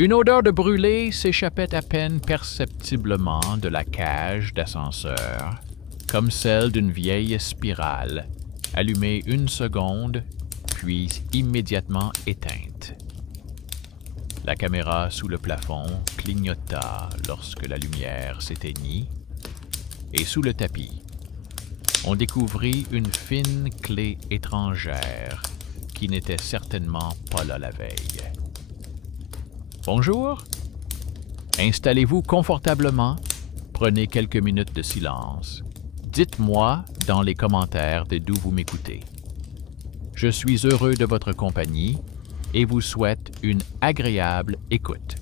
Une odeur de brûlé s'échappait à peine perceptiblement de la cage d'ascenseur, comme celle d'une vieille spirale, allumée une seconde, puis immédiatement éteinte. La caméra sous le plafond clignota lorsque la lumière s'éteignit, et sous le tapis, on découvrit une fine clé étrangère qui n'était certainement pas là la veille. Bonjour. Installez-vous confortablement, prenez quelques minutes de silence. Dites-moi dans les commentaires de d'où vous m'écoutez. Je suis heureux de votre compagnie et vous souhaite une agréable écoute.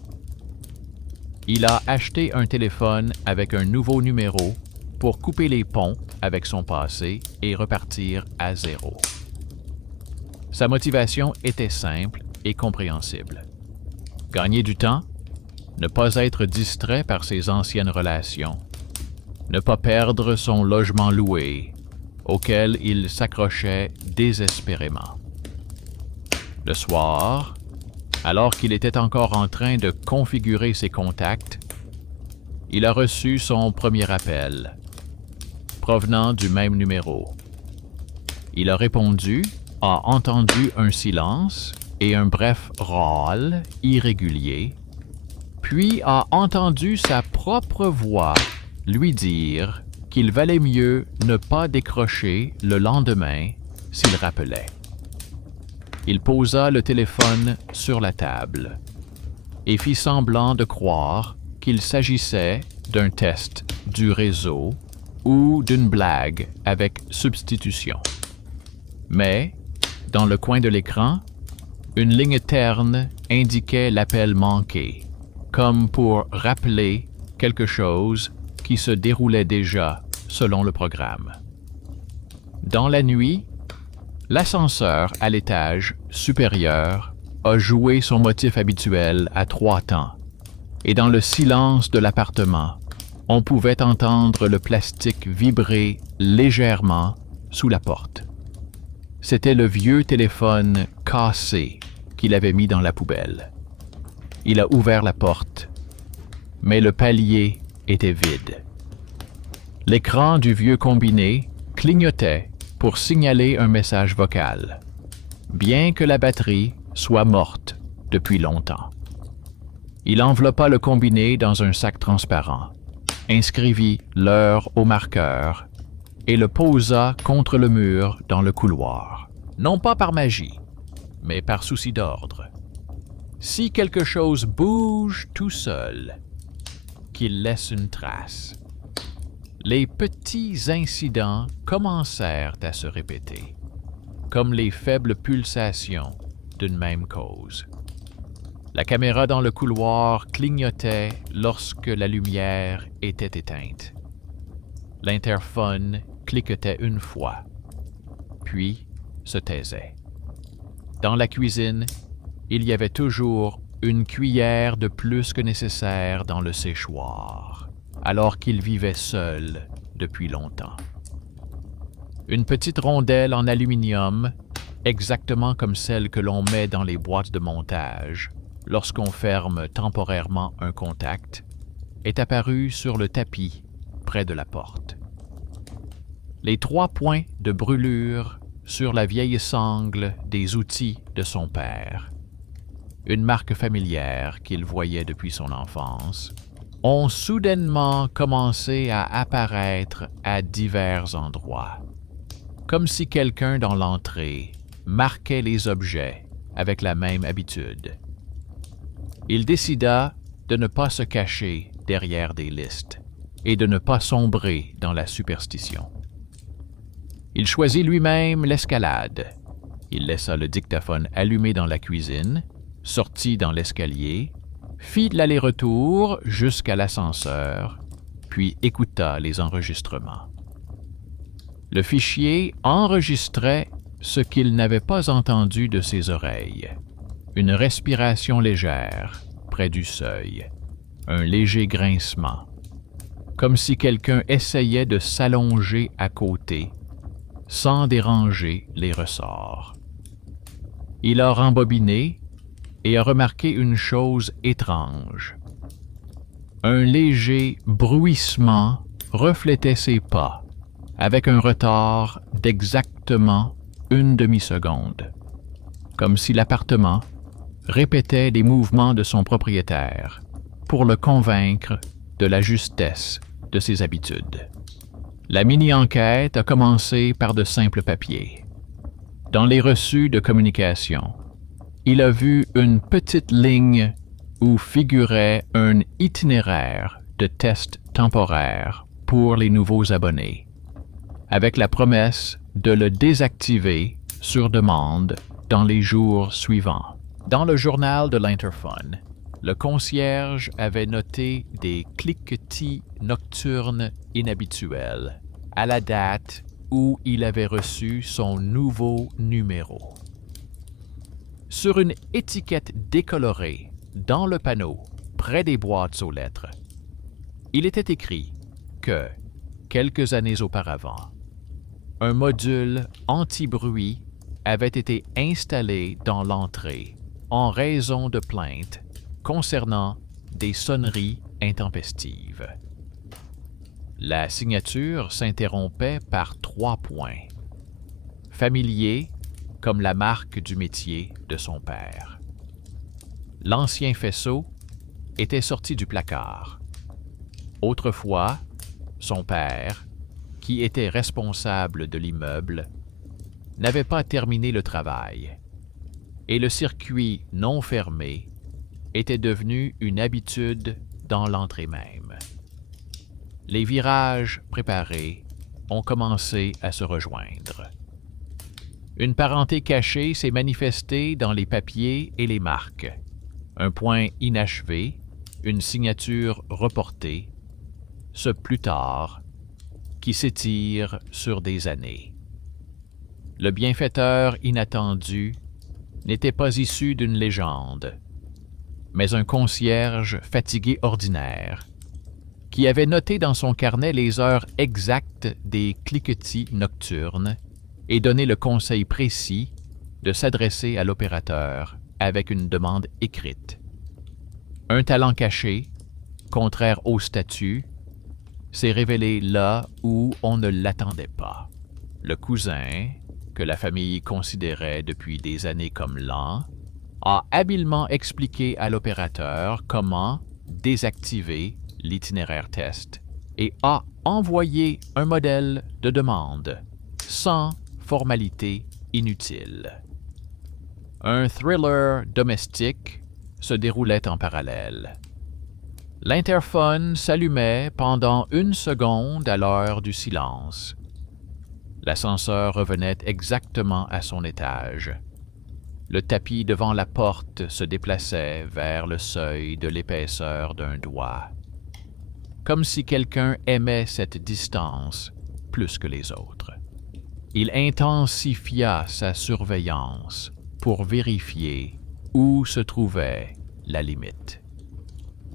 Il a acheté un téléphone avec un nouveau numéro pour couper les ponts avec son passé et repartir à zéro. Sa motivation était simple et compréhensible. Gagner du temps, ne pas être distrait par ses anciennes relations, ne pas perdre son logement loué, auquel il s'accrochait désespérément. Le soir, alors qu'il était encore en train de configurer ses contacts, il a reçu son premier appel, provenant du même numéro. Il a répondu, a entendu un silence et un bref râle irrégulier, puis a entendu sa propre voix lui dire qu'il valait mieux ne pas décrocher le lendemain s'il rappelait. Il posa le téléphone sur la table et fit semblant de croire qu'il s'agissait d'un test du réseau ou d'une blague avec substitution. Mais, dans le coin de l'écran, une ligne terne indiquait l'appel manqué, comme pour rappeler quelque chose qui se déroulait déjà selon le programme. Dans la nuit, l'ascenseur à l'étage supérieur a joué son motif habituel à 3 temps, et dans le silence de l'appartement, on pouvait entendre le plastique vibrer légèrement sous la porte. C'était le vieux téléphone cassé qu'il avait mis dans la poubelle. Il a ouvert la porte, mais le palier était vide. L'écran du vieux combiné clignotait pour signaler un message vocal, bien que la batterie soit morte depuis longtemps. Il enveloppa le combiné dans un sac transparent, inscrivit l'heure au marqueur et le posa contre le mur dans le couloir. Non pas par magie, mais par souci d'ordre. Si quelque chose bouge tout seul, qu'il laisse une trace. Les petits incidents commencèrent à se répéter, comme les faibles pulsations d'une même cause. La caméra dans le couloir clignotait lorsque la lumière était éteinte. L'interphone cliquetait une fois, puis se taisait. Dans la cuisine, il y avait toujours une cuillère de plus que nécessaire dans le séchoir, alors qu'il vivait seul depuis longtemps. Une petite rondelle en aluminium, exactement comme celle que l'on met dans les boîtes de montage lorsqu'on ferme temporairement un contact, est apparue sur le tapis près de la porte. Les 3 points de brûlure sur la vieille sangle des outils de son père, une marque familière qu'il voyait depuis son enfance, ont soudainement commencé à apparaître à divers endroits, comme si quelqu'un dans l'entrée marquait les objets avec la même habitude. Il décida de ne pas se cacher derrière des listes et de ne pas sombrer dans la superstition. Il choisit lui-même l'escalade. Il laissa le dictaphone allumé dans la cuisine, sortit dans l'escalier, fit l'aller-retour jusqu'à l'ascenseur, puis écouta les enregistrements. Le fichier enregistrait ce qu'il n'avait pas entendu de ses oreilles. Une respiration légère près du seuil, un léger grincement, comme si quelqu'un essayait de s'allonger à côté, sans déranger les ressorts. Il a rembobiné, et a remarqué une chose étrange. Un léger bruissement reflétait ses pas, avec un retard d'exactement une demi-seconde, comme si l'appartement répétait les mouvements de son propriétaire pour le convaincre de la justesse de ses habitudes. La mini-enquête a commencé par de simples papiers. Dans les reçus de communication, il a vu une petite ligne où figurait un itinéraire de test temporaire pour les nouveaux abonnés, avec la promesse de le désactiver sur demande dans les jours suivants. Dans le journal de l'Interphone, le concierge avait noté des cliquetis nocturnes inhabituels à la date où il avait reçu son nouveau numéro. Sur une étiquette décolorée, dans le panneau, près des boîtes aux lettres, il était écrit que, quelques années auparavant, un module anti-bruit avait été installé dans l'entrée en raison de plaintes concernant des sonneries intempestives. La signature s'interrompait par 3 points, familiers comme la marque du métier de son père. L'ancien faisceau était sorti du placard. Autrefois, son père, qui était responsable de l'immeuble, n'avait pas terminé le travail, et le circuit non fermé était devenu une habitude dans l'entrée même. Les virages préparés ont commencé à se rejoindre. Une parenté cachée s'est manifestée dans les papiers et les marques. Un point inachevé, une signature reportée, ce plus tard, qui s'étire sur des années. Le bienfaiteur inattendu n'était pas issu d'une légende, mais un concierge fatigué ordinaire, qui avait noté dans son carnet les heures exactes des cliquetis nocturnes et donné le conseil précis de s'adresser à l'opérateur avec une demande écrite. Un talent caché, contraire au statut, s'est révélé là où on ne l'attendait pas. Le cousin, que la famille considérait depuis des années comme lent, a habilement expliqué à l'opérateur comment désactiver l'itinéraire test et a envoyé un modèle de demande sans formalité inutile. Un thriller domestique se déroulait en parallèle. L'interphone s'allumait pendant 1 seconde à l'heure du silence. L'ascenseur revenait exactement à son étage. Le tapis devant la porte se déplaçait vers le seuil de l'épaisseur d'un doigt, comme si quelqu'un aimait cette distance plus que les autres. Il intensifia sa surveillance pour vérifier où se trouvait la limite.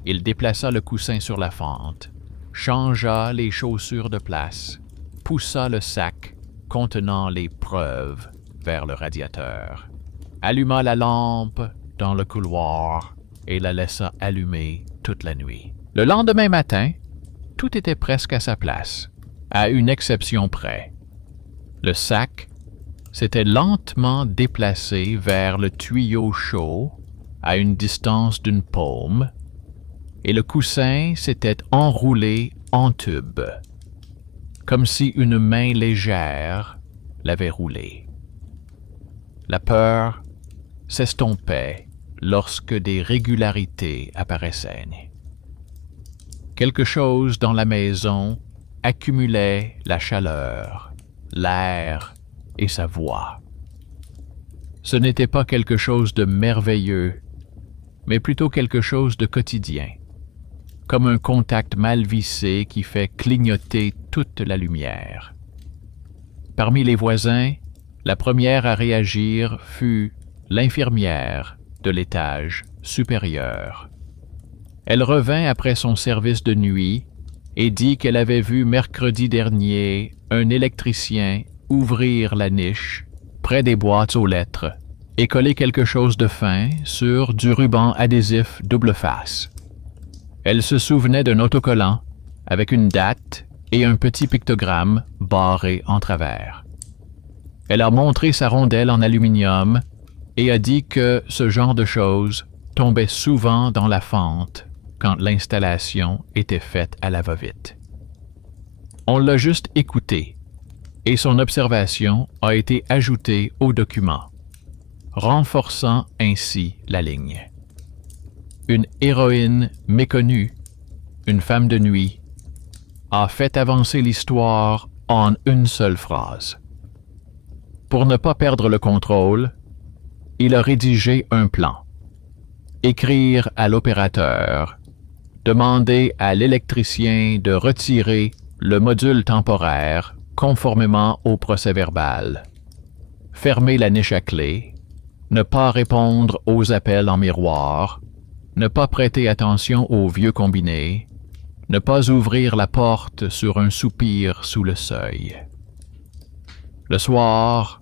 Il déplaça le coussin sur la fente, changea les chaussures de place, poussa le sac contenant les preuves vers le radiateur, alluma la lampe dans le couloir et la laissa allumer toute la nuit. Le lendemain matin, tout était presque à sa place, à une exception près. Le sac s'était lentement déplacé vers le tuyau chaud à une distance d'une paume, et le coussin s'était enroulé en tube, comme si une main légère l'avait roulé. La peur s'estompait lorsque des régularités apparaissaient. Quelque chose dans la maison accumulait la chaleur, l'air et sa voix. Ce n'était pas quelque chose de merveilleux, mais plutôt quelque chose de quotidien, comme un contact mal vissé qui fait clignoter toute la lumière. Parmi les voisins, la première à réagir fut l'infirmière de l'étage supérieur. Elle revint après son service de nuit et dit qu'elle avait vu mercredi dernier un électricien ouvrir la niche près des boîtes aux lettres et coller quelque chose de fin sur du ruban adhésif double face. Elle se souvenait d'un autocollant avec une date et un petit pictogramme barré en travers. Elle a montré sa rondelle en aluminium et a dit que ce genre de choses tombait souvent dans la fente quand l'installation était faite à la va-vite. On l'a juste écouté et son observation a été ajoutée au document, renforçant ainsi la ligne. Une héroïne méconnue, une femme de nuit, a fait avancer l'histoire en une seule phrase. Pour ne pas perdre le contrôle, il a rédigé un plan. Écrire à l'opérateur, demander à l'électricien de retirer le module temporaire conformément au procès-verbal, fermer la niche à clé, ne pas répondre aux appels en miroir, ne pas prêter attention aux vieux combinés, ne pas ouvrir la porte sur un soupir sous le seuil. Le soir,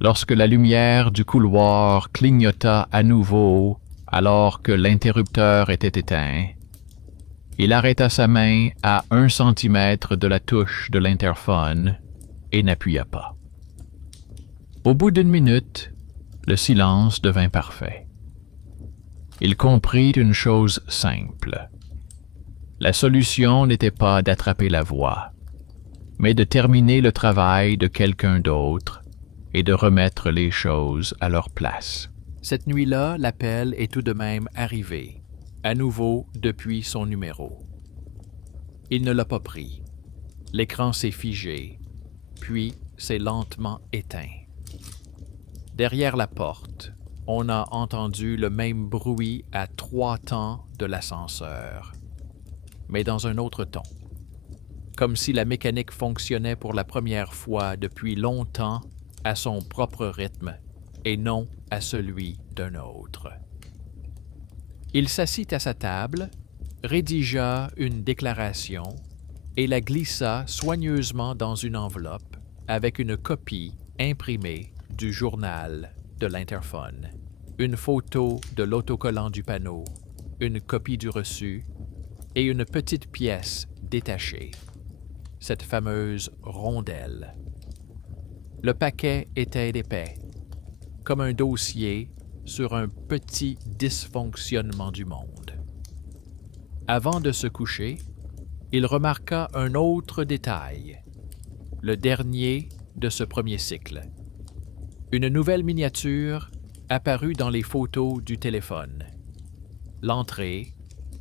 lorsque la lumière du couloir clignota à nouveau alors que l'interrupteur était éteint, il arrêta sa main à 1 centimètre de la touche de l'interphone et n'appuya pas. Au bout d'1 minute, le silence devint parfait. Il comprit une chose simple. La solution n'était pas d'attraper la voix, mais de terminer le travail de quelqu'un d'autre et de remettre les choses à leur place. Cette nuit-là, l'appel est tout de même arrivé, à nouveau depuis son numéro. Il ne l'a pas pris. L'écran s'est figé, puis s'est lentement éteint. Derrière la porte, on a entendu le même bruit à 3 temps de l'ascenseur, mais dans un autre ton, comme si la mécanique fonctionnait pour la première fois depuis longtemps à son propre rythme et non à celui d'un autre. Il s'assit à sa table, rédigea une déclaration et la glissa soigneusement dans une enveloppe avec une copie imprimée du journal de l'interphone, une photo de l'autocollant du panneau, une copie du reçu et une petite pièce détachée, cette fameuse rondelle. Le paquet était épais, comme un dossier sur un petit dysfonctionnement du monde. Avant de se coucher, il remarqua un autre détail, le dernier de ce premier cycle. Une nouvelle miniature apparut dans les photos du téléphone. L'entrée,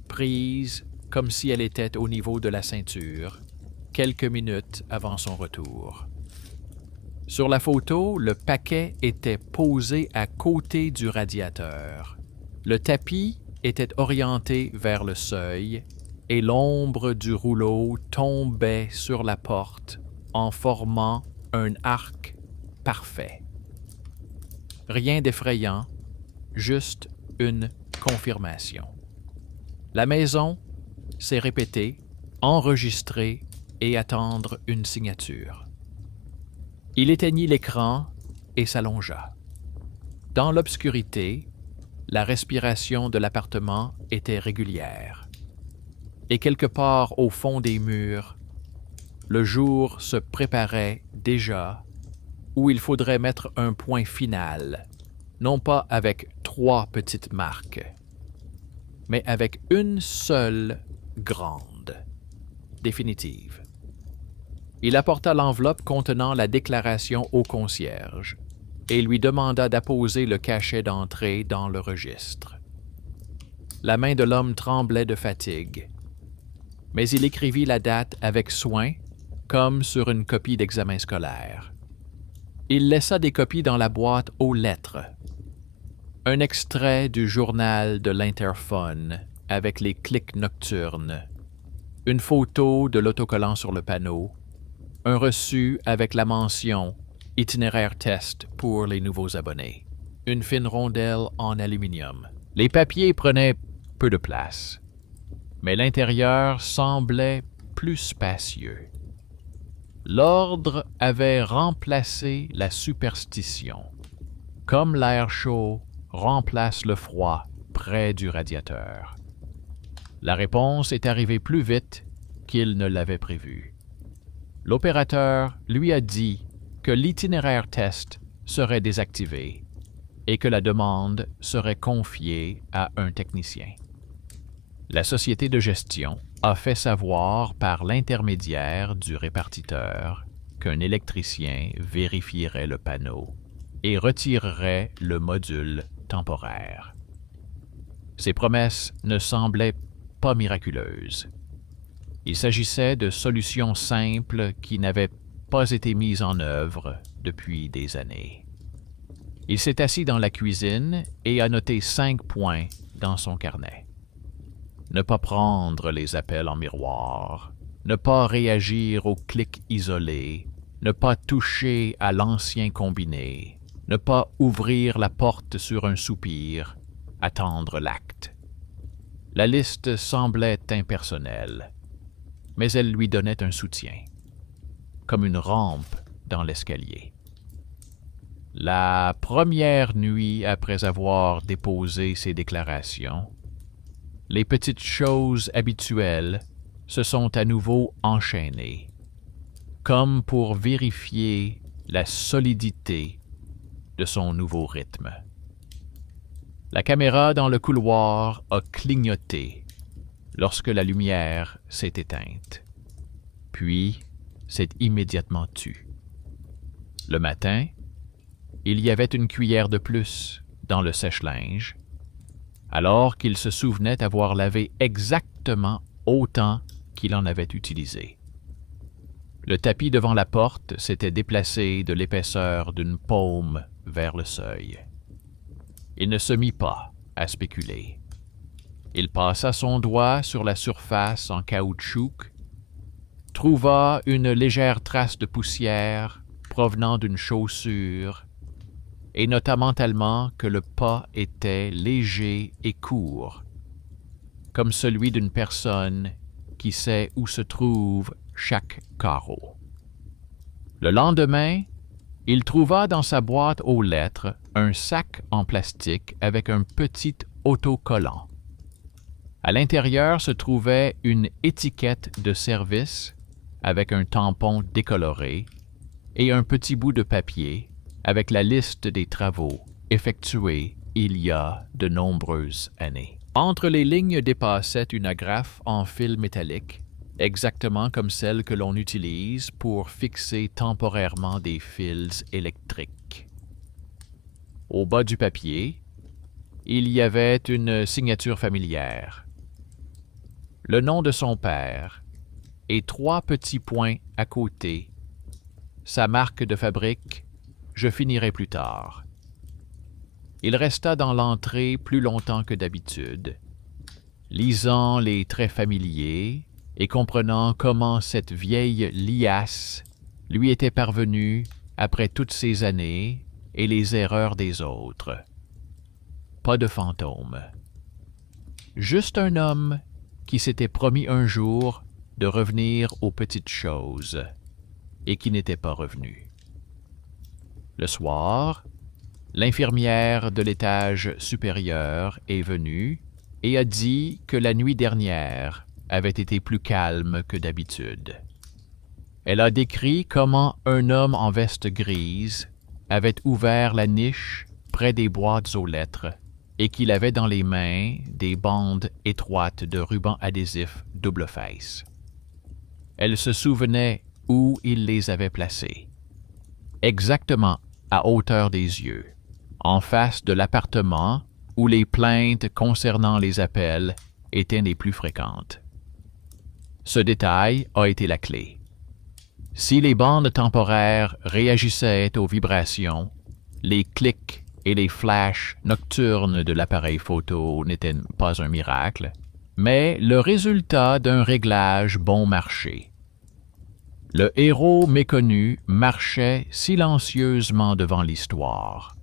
prise comme si elle était au niveau de la ceinture, quelques minutes avant son retour. Sur la photo, le paquet était posé à côté du radiateur. Le tapis était orienté vers le seuil et l'ombre du rouleau tombait sur la porte en formant un arc parfait. Rien d'effrayant, juste une confirmation. La maison s'est répétée, enregistrer et attendre une signature. Il éteignit l'écran et s'allongea. Dans l'obscurité, la respiration de l'appartement était régulière. Et quelque part au fond des murs, le jour se préparait déjà où il faudrait mettre un point final, non pas avec 3 petites marques, mais avec une seule grande, définitive. Il apporta l'enveloppe contenant la déclaration au concierge et lui demanda d'apposer le cachet d'entrée dans le registre. La main de l'homme tremblait de fatigue, mais il écrivit la date avec soin, comme sur une copie d'examen scolaire. Il laissa des copies dans la boîte aux lettres. Un extrait du journal de l'interphone avec les clics nocturnes, une photo de l'autocollant sur le panneau, un reçu avec la mention « Itinéraire test pour les nouveaux abonnés », une fine rondelle en aluminium. Les papiers prenaient peu de place, mais l'intérieur semblait plus spacieux. L'ordre avait remplacé la superstition. comme l'air chaud remplace le froid près du radiateur. La réponse est arrivée plus vite qu'il ne l'avait prévu. L'opérateur lui a dit que l'itinéraire test serait désactivé et que la demande serait confiée à un technicien. La société de gestion a fait savoir par l'intermédiaire du répartiteur qu'un électricien vérifierait le panneau et retirerait le module temporaire. Ces promesses ne semblaient pas miraculeuses. Il s'agissait de solutions simples qui n'avaient pas été mises en œuvre depuis des années. Il s'est assis dans la cuisine et a noté 5 points dans son carnet. Ne pas prendre les appels en miroir, ne pas réagir aux clics isolés, ne pas toucher à l'ancien combiné, ne pas ouvrir la porte sur un soupir, attendre l'acte. La liste semblait impersonnelle, mais elle lui donnait un soutien, comme une rampe dans l'escalier. La première nuit après avoir déposé ces déclarations, les petites choses habituelles se sont à nouveau enchaînées, comme pour vérifier la solidité de son nouveau rythme. La caméra dans le couloir a clignoté lorsque la lumière s'est éteinte, puis s'est immédiatement tue. Le matin, il y avait une cuillère de plus dans le sèche-linge, alors qu'il se souvenait avoir lavé exactement autant qu'il en avait utilisé. Le tapis devant la porte s'était déplacé de l'épaisseur d'une paume vers le seuil. Il ne se mit pas à spéculer. Il passa son doigt sur la surface en caoutchouc, trouva une légère trace de poussière provenant d'une chaussure et nota mentalement que le pas était léger et court, comme celui d'une personne qui sait où se trouve chaque carreau. Le lendemain, il trouva dans sa boîte aux lettres un sac en plastique avec un petit autocollant. À l'intérieur se trouvait une étiquette de service avec un tampon décoloré et un petit bout de papier avec la liste des travaux effectués il y a de nombreuses années. Entre les lignes dépassait une agrafe en fil métallique, exactement comme celle que l'on utilise pour fixer temporairement des fils électriques. Au bas du papier, il y avait une signature familière, le nom de son père et 3 petits points à côté, sa marque de fabrique « Je finirai plus tard ». Il resta dans l'entrée plus longtemps que d'habitude, lisant les traits familiers et comprenant comment cette vieille liasse lui était parvenue après toutes ces années et les erreurs des autres. Pas de fantôme. Juste un homme qui s'était promis un jour de revenir aux petites choses et qui n'était pas revenu. Le soir, l'infirmière de l'étage supérieur est venue et a dit que la nuit dernière avait été plus calme que d'habitude. Elle a décrit comment un homme en veste grise avait ouvert la niche près des boîtes aux lettres et qu'il avait dans les mains des bandes étroites de ruban adhésif double face. Elle se souvenait où il les avait placées. Exactement à hauteur des yeux, en face de l'appartement où les plaintes concernant les appels étaient les plus fréquentes. Ce détail a été la clé. Si les bandes temporaires réagissaient aux vibrations, les clics et les flashs nocturnes de l'appareil photo n'étaient pas un miracle, mais le résultat d'un réglage bon marché. Le héros méconnu marchait silencieusement devant l'histoire.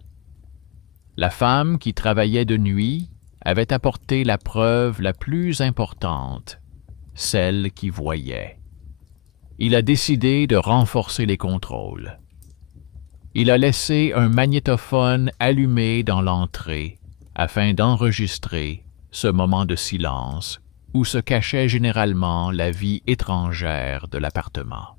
La femme qui travaillait de nuit avait apporté la preuve la plus importante, celle qui voyait. Il a décidé de renforcer les contrôles. Il a laissé un magnétophone allumé dans l'entrée afin d'enregistrer ce moment de silence où se cachait généralement la vie étrangère de l'appartement.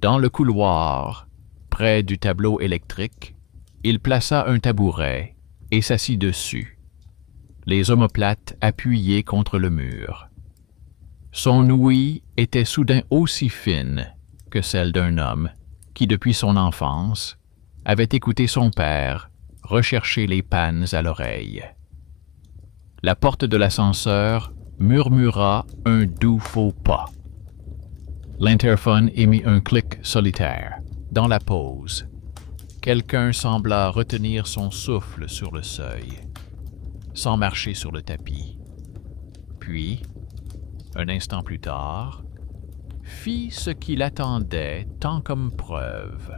Dans le couloir, près du tableau électrique, il plaça un tabouret et s'assit dessus, les omoplates appuyées contre le mur. Son ouïe était soudain aussi fine que celle d'un homme qui, depuis son enfance, avait écouté son père rechercher les pannes à l'oreille. La porte de l'ascenseur murmura un doux faux pas. L'interphone émit un clic solitaire. Dans la pause, quelqu'un sembla retenir son souffle sur le seuil, sans marcher sur le tapis. Puis, un instant plus tard, fit ce qu'il attendait tant comme preuve.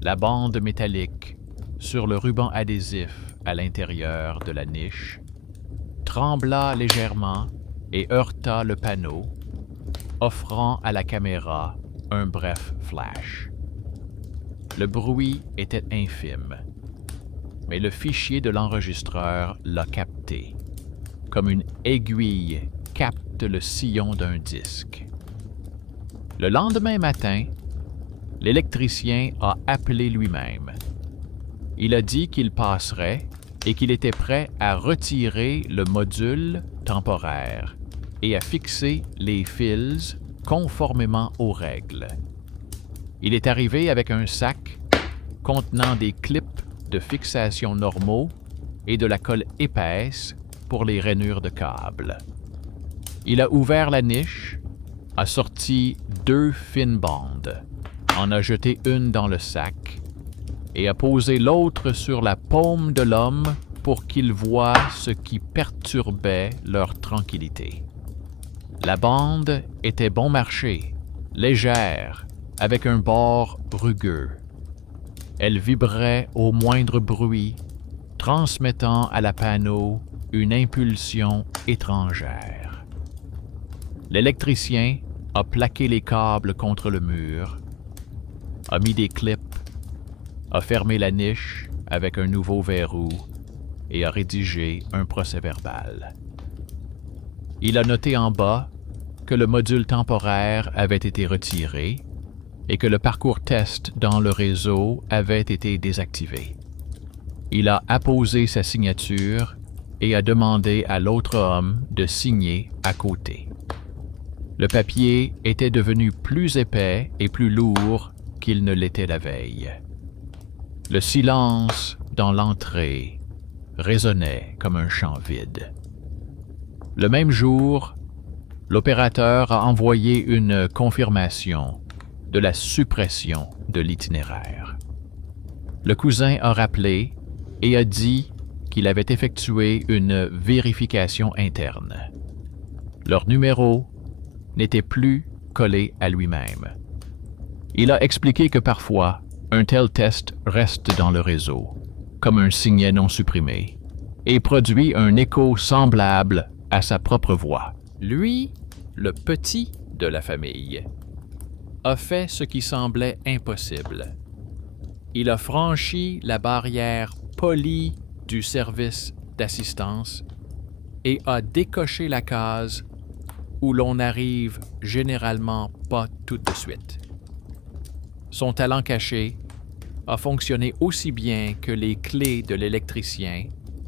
La bande métallique sur le ruban adhésif à l'intérieur de la niche trembla légèrement et heurta le panneau, offrant à la caméra un bref flash. Le bruit était infime, mais le fichier de l'enregistreur l'a capté, comme une aiguille capte le sillon d'un disque. Le lendemain matin, l'électricien a appelé lui-même. Il a dit qu'il passerait et qu'il était prêt à retirer le module temporaire et à fixer les fils conformément aux règles. Il est arrivé avec un sac contenant des clips de fixation normaux et de la colle épaisse pour les rainures de câbles. Il a ouvert la niche, a sorti 2 fines bandes, en a jeté une dans le sac et a posé l'autre sur la paume de l'homme pour qu'il voie ce qui perturbait leur tranquillité. La bande était bon marché, légère, avec un bord rugueux. Elle vibrait au moindre bruit, transmettant à la panneau une impulsion étrangère. L'électricien a plaqué les câbles contre le mur, a mis des clips, a fermé la niche avec un nouveau verrou et a rédigé un procès-verbal. Il a noté en bas que le module temporaire avait été retiré et que le parcours test dans le réseau avait été désactivé. Il a apposé sa signature et a demandé à l'autre homme de signer à côté. Le papier était devenu plus épais et plus lourd qu'il ne l'était la veille. Le silence dans l'entrée résonnait comme un champ vide. Le même jour, l'opérateur a envoyé une confirmation de la suppression de l'itinéraire. Le cousin a rappelé et a dit qu'il avait effectué une vérification interne. Leur numéro n'était plus collé à lui-même. Il a expliqué que parfois, un tel test reste dans le réseau, comme un signet non supprimé, et produit un écho semblable à sa propre voix. Lui, le petit de la famille, a fait ce qui semblait impossible. Il a franchi la barrière polie du service d'assistance et a décoché la case où l'on n'arrive généralement pas tout de suite. Son talent caché a fonctionné aussi bien que les clés de l'électricien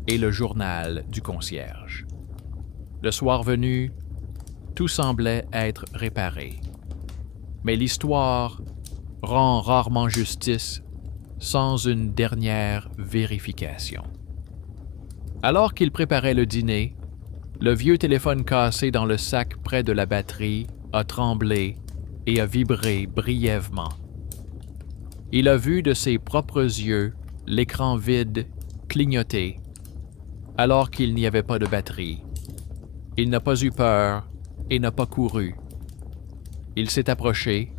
et le journal du concierge. Le soir venu, tout semblait être réparé. Mais l'histoire rend rarement justice sans une dernière vérification. Alors qu'il préparait le dîner, le vieux téléphone cassé dans le sac près de la batterie a tremblé et a vibré brièvement. Il a vu de ses propres yeux l'écran vide clignoter, alors qu'il n'y avait pas de batterie. Il n'a pas eu peur et n'a pas couru. Il s'est approché,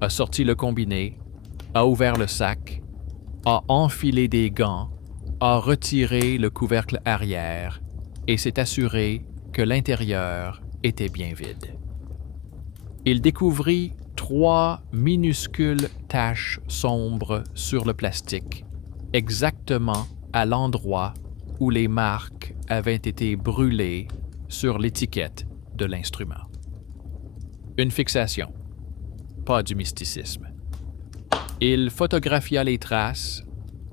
a sorti le combiné, a ouvert le sac, a enfilé des gants, a retiré le couvercle arrière et s'est assuré que l'intérieur était bien vide. Il découvrit 3 minuscules taches sombres sur le plastique, exactement à l'endroit où les marques avaient été brûlées sur l'étiquette de l'instrument. Une fixation, pas du mysticisme. Il photographia les traces,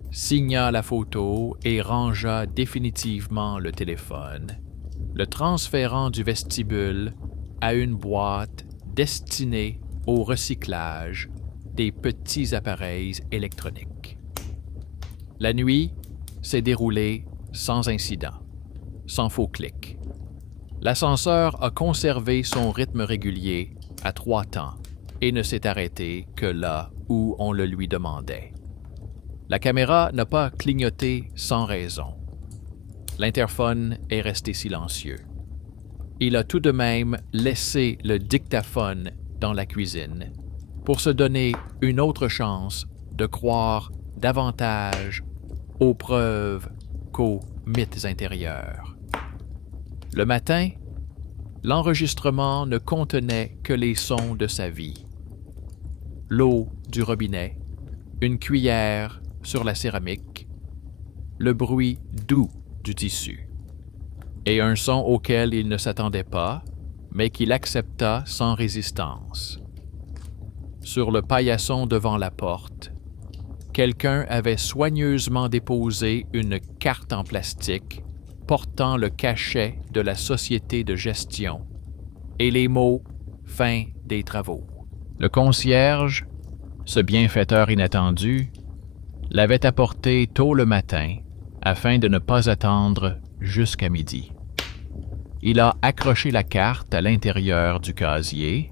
signa la photo et rangea définitivement le téléphone, le transférant du vestibule à une boîte destinée au recyclage des petits appareils électroniques. La nuit s'est déroulée sans incident, sans faux clic. L'ascenseur a conservé son rythme régulier à 3 temps et ne s'est arrêté que là où on le lui demandait. La caméra n'a pas clignoté sans raison. L'interphone est resté silencieux. Il a tout de même laissé le dictaphone dans la cuisine pour se donner une autre chance de croire davantage aux preuves qu'aux mythes intérieurs. Le matin, l'enregistrement ne contenait que les sons de sa vie. L'eau du robinet, une cuillère sur la céramique, le bruit doux du tissu, et un son auquel il ne s'attendait pas, mais qu'il accepta sans résistance. Sur le paillasson devant la porte, quelqu'un avait soigneusement déposé une carte en plastique portant le cachet de la société de gestion et les mots « fin des travaux ». Le concierge, ce bienfaiteur inattendu, l'avait apporté tôt le matin afin de ne pas attendre jusqu'à midi. Il a accroché la carte à l'intérieur du casier,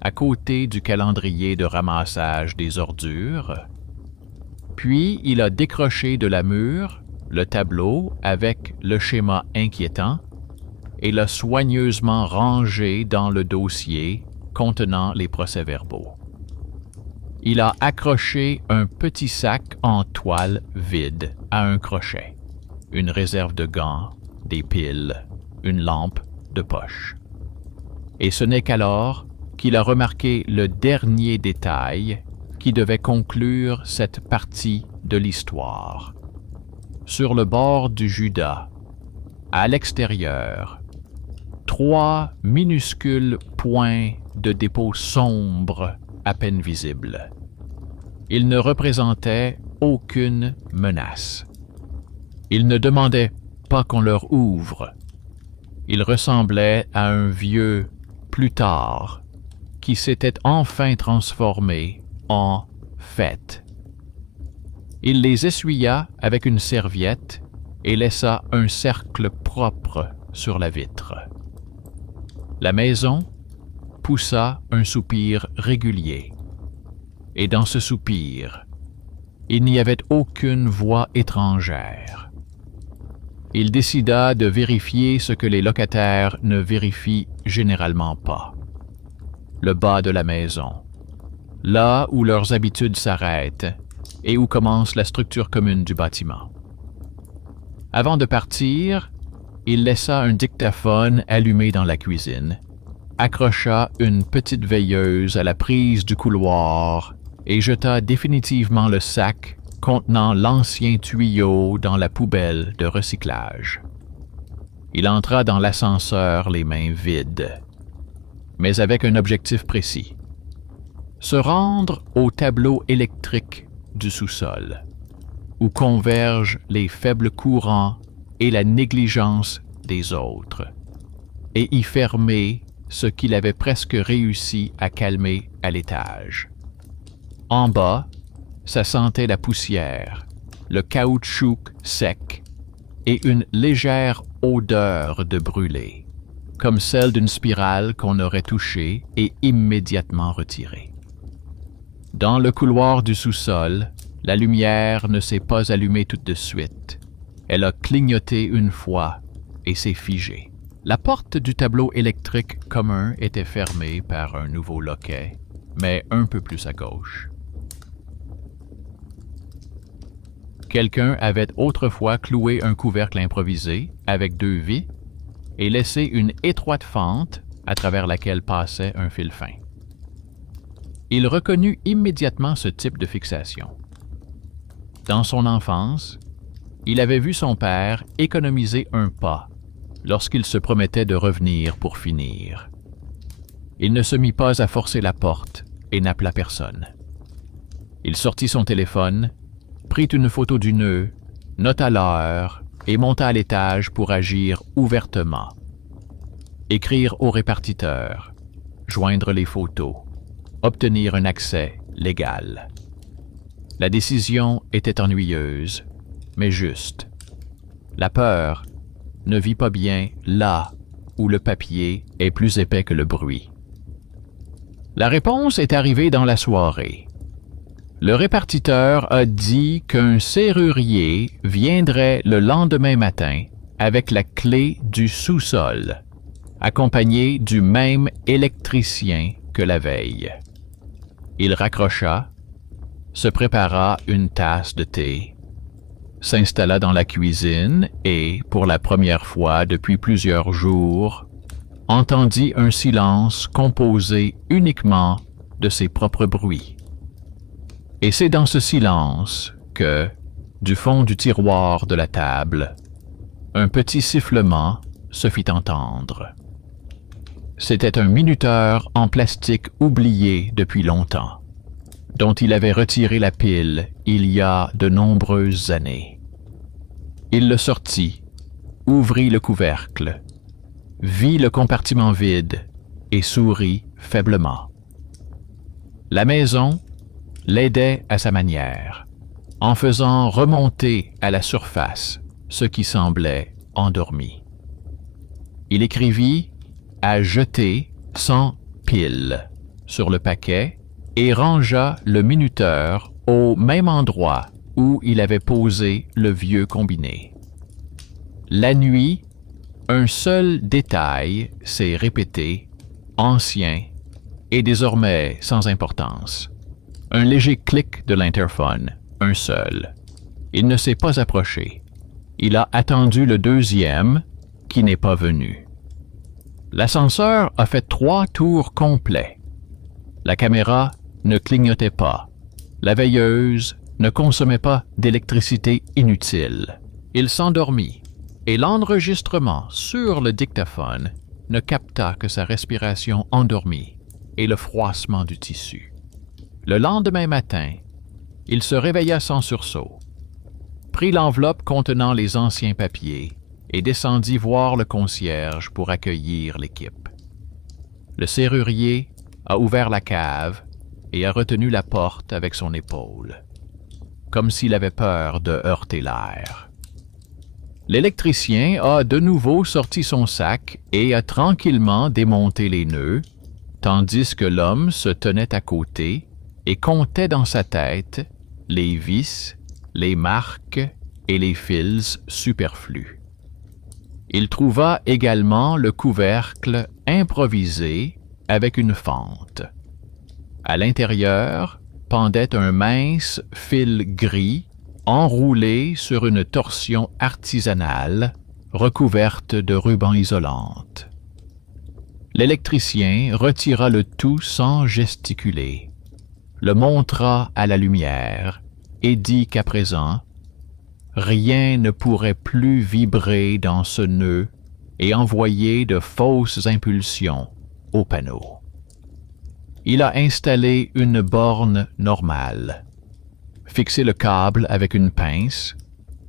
à côté du calendrier de ramassage des ordures, puis il a décroché de la mur le tableau avec le schéma inquiétant et l'a soigneusement rangé dans le dossier contenant les procès-verbaux. Il a accroché un petit sac en toile vide à un crochet, une réserve de gants, des piles, une lampe de poche. Et ce n'est qu'alors qu'il a remarqué le dernier détail qui devait conclure cette partie de l'histoire. Sur le bord du Judas, à l'extérieur, 3 minuscules points de dépôt sombres à peine visibles. Ils ne représentaient aucune menace. Ils ne demandaient pas qu'on leur ouvre. Ils ressemblaient à un vieux plus tard qui s'était enfin transformé en fête. Il les essuya avec une serviette et laissa un cercle propre sur la vitre. La maison poussa un soupir régulier. Et dans ce soupir, il n'y avait aucune voix étrangère. Il décida de vérifier ce que les locataires ne vérifient généralement pas. Le bas de la maison, là où leurs habitudes s'arrêtent et où commence la structure commune du bâtiment. Avant de partir, il laissa un dictaphone allumé dans la cuisine, accrocha une petite veilleuse à la prise du couloir et jeta définitivement le sac contenant l'ancien tuyau dans la poubelle de recyclage. Il entra dans l'ascenseur les mains vides, mais avec un objectif précis: se rendre au tableau électrique du sous-sol, où convergent les faibles courants et la négligence des autres, et y fermer ce qu'il avait presque réussi à calmer à l'étage. En bas, ça sentait la poussière, le caoutchouc sec et une légère odeur de brûlé, comme celle d'une spirale qu'on aurait touchée et immédiatement retirée. Dans le couloir du sous-sol, la lumière ne s'est pas allumée tout de suite. Elle a clignoté une fois et s'est figée. La porte du tableau électrique commun était fermée par un nouveau loquet, mais un peu plus à gauche. Quelqu'un avait autrefois cloué un couvercle improvisé avec 2 vis et laissé une étroite fente à travers laquelle passait un fil fin. Il reconnut immédiatement ce type de fixation. Dans son enfance, il avait vu son père économiser un pas lorsqu'il se promettait de revenir pour finir. Il ne se mit pas à forcer la porte et n'appela personne. Il sortit son téléphone, prit une photo du nœud, nota l'heure et monta à l'étage pour agir ouvertement. Écrire au répartiteur, joindre les photos, obtenir un accès légal. La décision était ennuyeuse, mais juste. La peur ne vit pas bien là où le papier est plus épais que le bruit. La réponse est arrivée dans la soirée. Le répartiteur a dit qu'un serrurier viendrait le lendemain matin avec la clé du sous-sol, accompagné du même électricien que la veille. Il raccrocha, se prépara une tasse de thé, s'installa dans la cuisine et, pour la première fois depuis plusieurs jours, entendit un silence composé uniquement de ses propres bruits. Et c'est dans ce silence que, du fond du tiroir de la table, un petit sifflement se fit entendre. C'était un minuteur en plastique oublié depuis longtemps, dont il avait retiré la pile il y a de nombreuses années. Il le sortit, ouvrit le couvercle, vit le compartiment vide et sourit faiblement. La maison l'aidait à sa manière, en faisant remonter à la surface ce qui semblait endormi. Il écrivit à jeter sans pile sur le paquet et rangea le minuteur au même endroit où il avait posé le vieux combiné. La nuit, un seul détail s'est répété, ancien et désormais sans importance. Un léger clic de l'interphone, un seul. Il ne s'est pas approché. Il a attendu le deuxième, qui n'est pas venu. L'ascenseur a fait 3 tours complets. La caméra ne clignotait pas. La veilleuse ne consommait pas d'électricité inutile. Il s'endormit, et l'enregistrement sur le dictaphone ne capta que sa respiration endormie et le froissement du tissu. Le lendemain matin, il se réveilla sans sursaut, prit l'enveloppe contenant les anciens papiers et descendit voir le concierge pour accueillir l'équipe. Le serrurier a ouvert la cave et a retenu la porte avec son épaule, comme s'il avait peur de heurter l'air. L'électricien a de nouveau sorti son sac et a tranquillement démonté les nœuds, tandis que l'homme se tenait à côté et comptait dans sa tête les vis, les marques et les fils superflus. Il trouva également le couvercle improvisé avec une fente. À l'intérieur pendait un mince fil gris enroulé sur une torsion artisanale recouverte de rubans isolantes. L'électricien retira le tout sans gesticuler, le montra à la lumière et dit qu'à présent, rien ne pourrait plus vibrer dans ce nœud et envoyer de fausses impulsions au panneau. Il a installé une borne normale, fixé le câble avec une pince,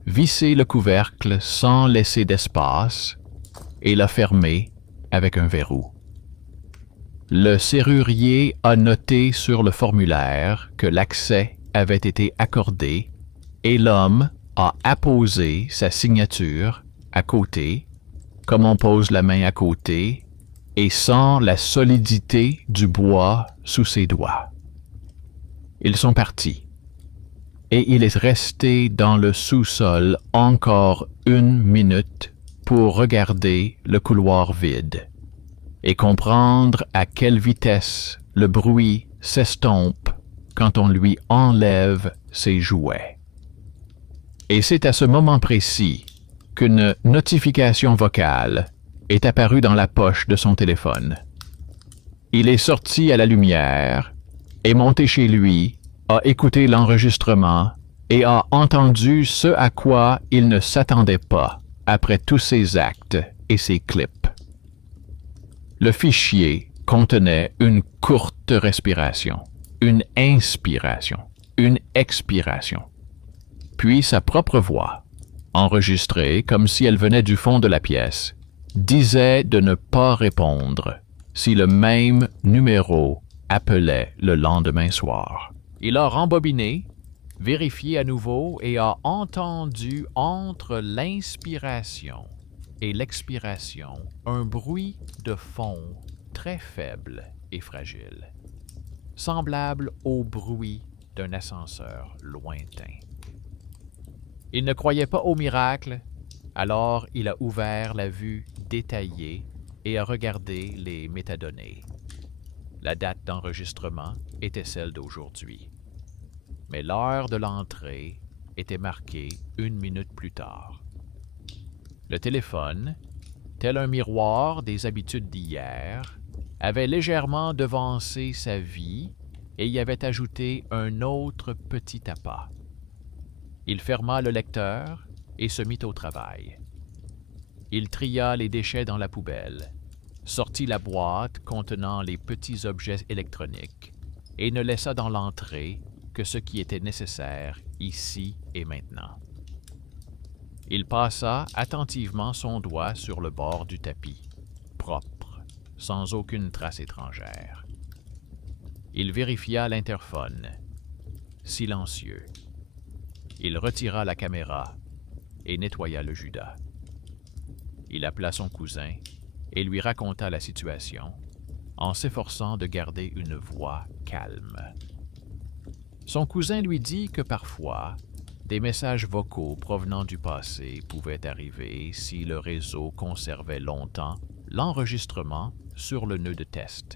vissé le couvercle sans laisser d'espace et l'a fermé avec un verrou. Le serrurier a noté sur le formulaire que l'accès avait été accordé et l'homme a apposé sa signature à côté, comme on pose la main à côté, et sans la solidité du bois sous ses doigts. Ils sont partis, et il est resté dans le sous-sol encore 1 minute pour regarder le couloir vide et comprendre à quelle vitesse le bruit s'estompe quand on lui enlève ses jouets. Et c'est à ce moment précis qu'une notification vocale est apparue dans la poche de son téléphone. Il est sorti à la lumière est monté chez lui, a écouté l'enregistrement et a entendu ce à quoi il ne s'attendait pas après tous ses actes et ses clips. Le fichier contenait une courte respiration, une inspiration, une expiration, puis sa propre voix, enregistrée comme si elle venait du fond de la pièce, disait de ne pas répondre si le même numéro appelait le lendemain soir. Il a rembobiné, vérifié à nouveau et a entendu entre l'inspiration et l'expiration un bruit de fond très faible et fragile, semblable au bruit d'un ascenseur lointain. Il ne croyait pas au miracle, alors il a ouvert la vue détaillée et a regardé les métadonnées. La date d'enregistrement était celle d'aujourd'hui, mais l'heure de l'entrée était marquée 1 minute plus tard. Le téléphone, tel un miroir des habitudes d'hier, avait légèrement devancé sa vie et y avait ajouté un autre petit appât. Il ferma le lecteur et se mit au travail. Il tria les déchets dans la poubelle, sortit la boîte contenant les petits objets électroniques et ne laissa dans l'entrée que ce qui était nécessaire ici et maintenant. Il passa attentivement son doigt sur le bord du tapis, propre, sans aucune trace étrangère. Il vérifia l'interphone, silencieux. Il retira la caméra et nettoya le Judas. Il appela son cousin et lui raconta la situation, en s'efforçant de garder une voix calme. Son cousin lui dit que parfois, des messages vocaux provenant du passé pouvaient arriver si le réseau conservait longtemps l'enregistrement sur le nœud de test,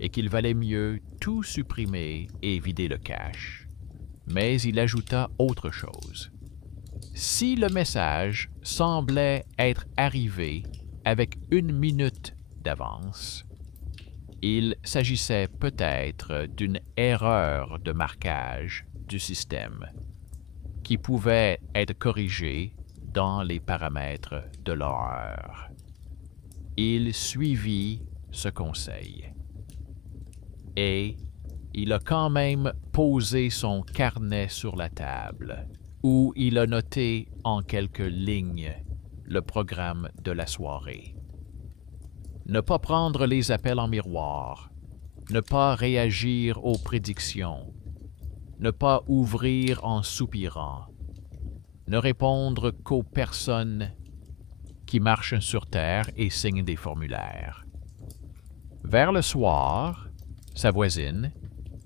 et qu'il valait mieux tout supprimer et vider le cache. Mais il ajouta autre chose. Si le message semblait être arrivé avec 1 minute d'avance, il s'agissait peut-être d'une erreur de marquage du système qui pouvait être corrigée dans les paramètres de l'heure. Il suivit ce conseil et il a quand même posé son carnet sur la table, où il a noté en quelques lignes le programme de la soirée. Ne pas prendre les appels en miroir, ne pas réagir aux prédictions, ne pas ouvrir en soupirant, ne répondre qu'aux personnes qui marchent sur terre et signent des formulaires. Vers le soir, sa voisine,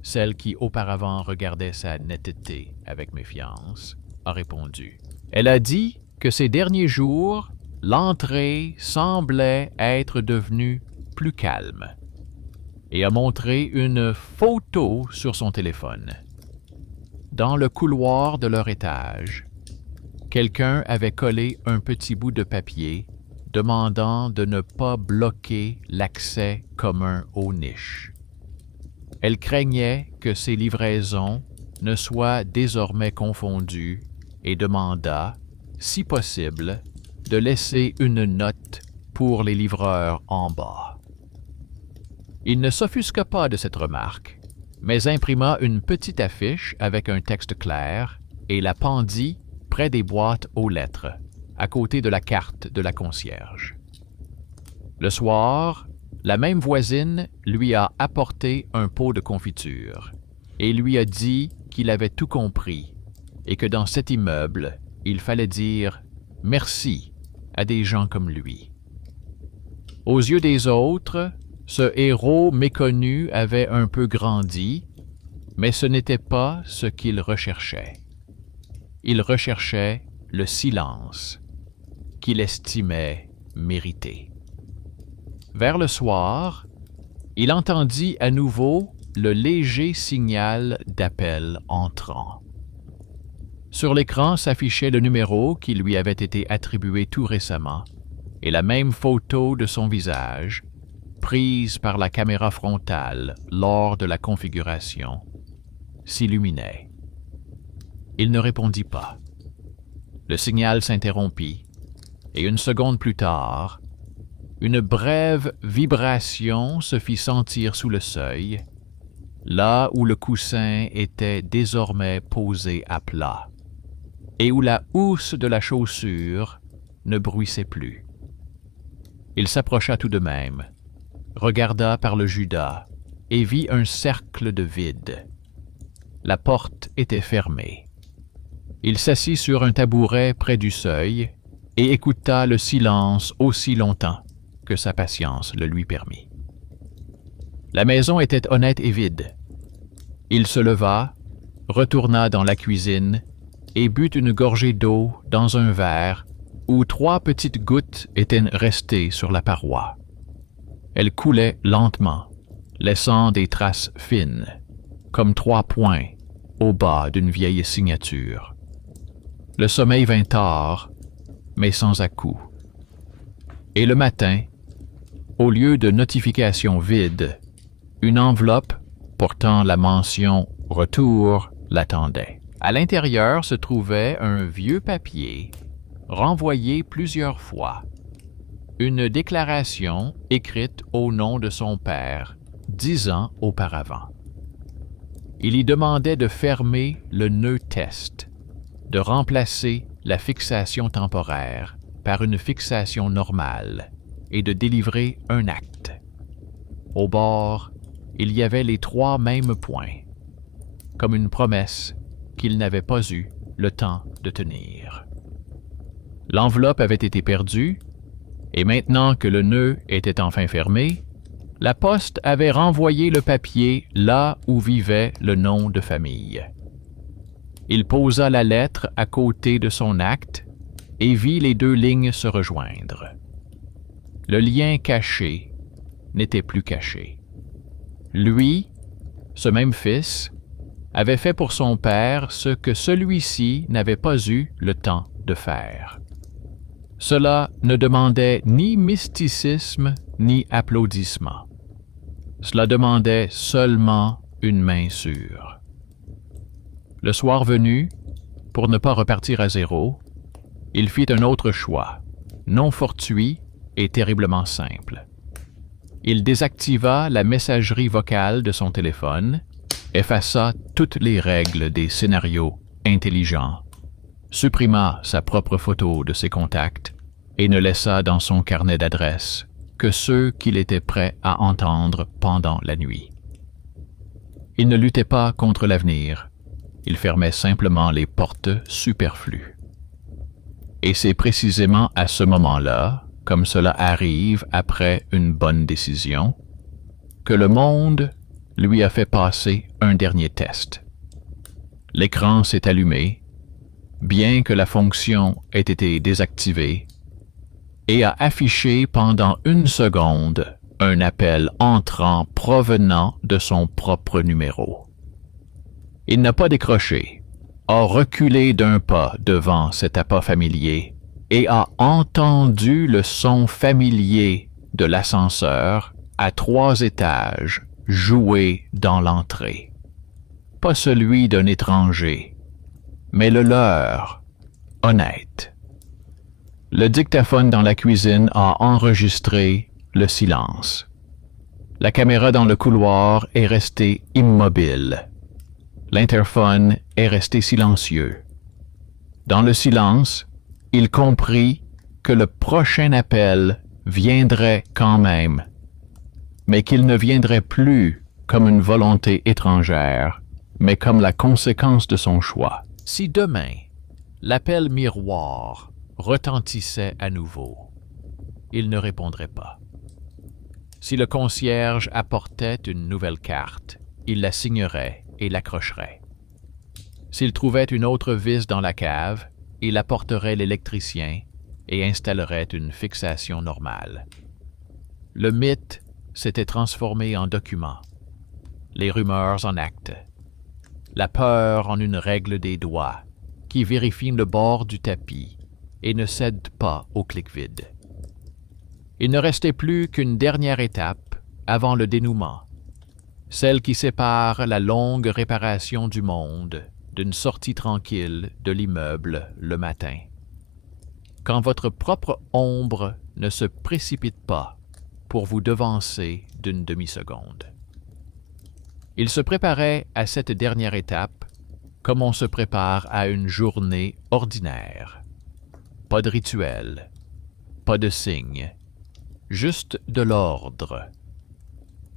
celle qui auparavant regardait sa netteté avec méfiance, a répondu. Elle a dit que ces derniers jours, l'entrée semblait être devenue plus calme et a montré une photo sur son téléphone. Dans le couloir de leur étage, quelqu'un avait collé un petit bout de papier demandant de ne pas bloquer l'accès commun aux niches. Elle craignait que ces livraisons ne soient désormais confondues et demanda, si possible, de laisser une note pour les livreurs en bas. Il ne s'offusqua pas de cette remarque, mais imprima une petite affiche avec un texte clair et la pendit près des boîtes aux lettres, à côté de la carte de la concierge. Le soir, la même voisine lui a apporté un pot de confiture et lui a dit qu'il avait tout compris et que dans cet immeuble, il fallait dire « merci » à des gens comme lui. Aux yeux des autres, ce héros méconnu avait un peu grandi, mais ce n'était pas ce qu'il recherchait. Il recherchait le silence qu'il estimait mérité. Vers le soir, il entendit à nouveau le léger signal d'appel entrant. Sur l'écran s'affichait le numéro qui lui avait été attribué tout récemment et la même photo de son visage, prise par la caméra frontale lors de la configuration, s'illuminait. Il ne répondit pas. Le signal s'interrompit, et une seconde plus tard, une brève vibration se fit sentir sous le seuil, là où le coussin était désormais posé à plat, et où la housse de la chaussure ne bruissait plus. Il s'approcha tout de même, regarda par le judas et vit un cercle de vide. La porte était fermée. Il s'assit sur un tabouret près du seuil et écouta le silence aussi longtemps que sa patience le lui permit. La maison était honnête et vide. Il se leva, retourna dans la cuisine et but une gorgée d'eau dans un verre où 3 petites gouttes étaient restées sur la paroi. Elles coulaient lentement, laissant des traces fines, comme 3 points au bas d'une vieille signature. Le sommeil vint tard, mais sans à-coups. Et le matin, au lieu de notifications vides, une enveloppe portant la mention « Retour » l'attendait. À l'intérieur se trouvait un vieux papier, renvoyé plusieurs fois. Une déclaration écrite au nom de son père 10 ans auparavant. Il y demandait de fermer le nœud test, de remplacer la fixation temporaire par une fixation normale et de délivrer un acte. Au bord, il y avait les 3 mêmes points, comme une promesse qu'il n'avait pas eu le temps de tenir. L'enveloppe avait été perdue, et maintenant que le nœud était enfin fermé, la poste avait renvoyé le papier là où vivait le nom de famille. Il posa la lettre à côté de son acte et vit les 2 lignes se rejoindre. Le lien caché n'était plus caché. Lui, ce même fils, avait fait pour son père ce que celui-ci n'avait pas eu le temps de faire. Cela ne demandait ni mysticisme ni applaudissement. Cela demandait seulement une main sûre. Le soir venu, pour ne pas repartir à zéro, il fit un autre choix, non fortuit et terriblement simple. Il désactiva la messagerie vocale de son téléphone, effaça toutes les règles des scénarios intelligents, supprima sa propre photo de ses contacts et ne laissa dans son carnet d'adresses que ceux qu'il était prêt à entendre pendant la nuit. Il ne luttait pas contre l'avenir, il fermait simplement les portes superflues. Et c'est précisément à ce moment-là, comme cela arrive après une bonne décision, que le monde lui a fait passer un dernier test. L'écran s'est allumé, bien que la fonction ait été désactivée, et a affiché pendant 1 seconde un appel entrant provenant de son propre numéro. Il n'a pas décroché, a reculé d'un pas devant cet appât familier et a entendu le son familier de l'ascenseur à 3 étages jouer dans l'entrée. Pas celui d'un étranger, mais le leur, honnête. Le dictaphone dans la cuisine a enregistré le silence. La caméra dans le couloir est restée immobile. L'interphone est resté silencieux. Dans le silence, il comprit que le prochain appel viendrait quand même, mais qu'il ne viendrait plus comme une volonté étrangère, mais comme la conséquence de son choix. Si demain, l'appel miroir retentissait à nouveau, il ne répondrait pas. Si le concierge apportait une nouvelle carte, il la signerait et l'accrocherait. S'il trouvait une autre vis dans la cave, il apporterait l'électricien et installerait une fixation normale. Le mythe s'était transformé en document, les rumeurs en actes, la peur en une règle des doigts qui vérifie le bord du tapis et ne cède pas au clic vide. Il ne restait plus qu'une dernière étape avant le dénouement, celle qui sépare la longue réparation du monde d'une sortie tranquille de l'immeuble le matin. Quand votre propre ombre ne se précipite pas pour vous devancer d'une demi-seconde. Il se préparait à cette dernière étape comme on se prépare à une journée ordinaire. Pas de rituel, pas de signe, juste de l'ordre.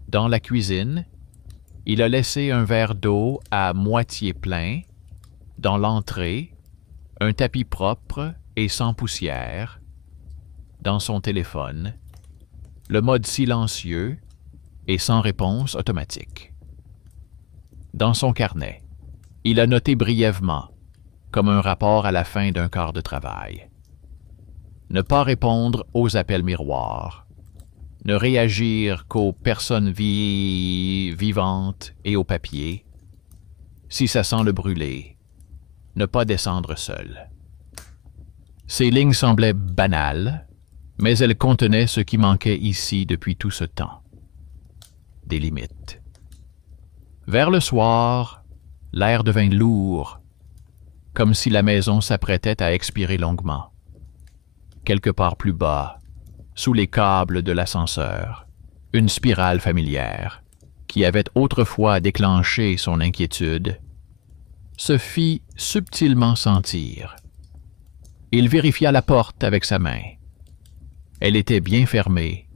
Dans la cuisine, il a laissé un verre d'eau à moitié plein. Dans l'entrée, un tapis propre et sans poussière. Dans son téléphone, le mode silencieux et sans réponse automatique. Dans son carnet, il a noté brièvement, comme un rapport à la fin d'un quart de travail. Ne pas répondre aux appels miroirs. Ne réagir qu'aux personnes vivantes et au papier. Si ça sent le brûler, ne pas descendre seul. Ces lignes semblaient banales, mais elles contenaient ce qui manquait ici depuis tout ce temps. Des limites. Vers le soir, l'air devint lourd, comme si la maison s'apprêtait à expirer longuement. Quelque part plus bas, sous les câbles de l'ascenseur, une spirale familière, qui avait autrefois déclenché son inquiétude, se fit subtilement sentir. Il vérifia la porte avec sa main. Elle était bien fermée.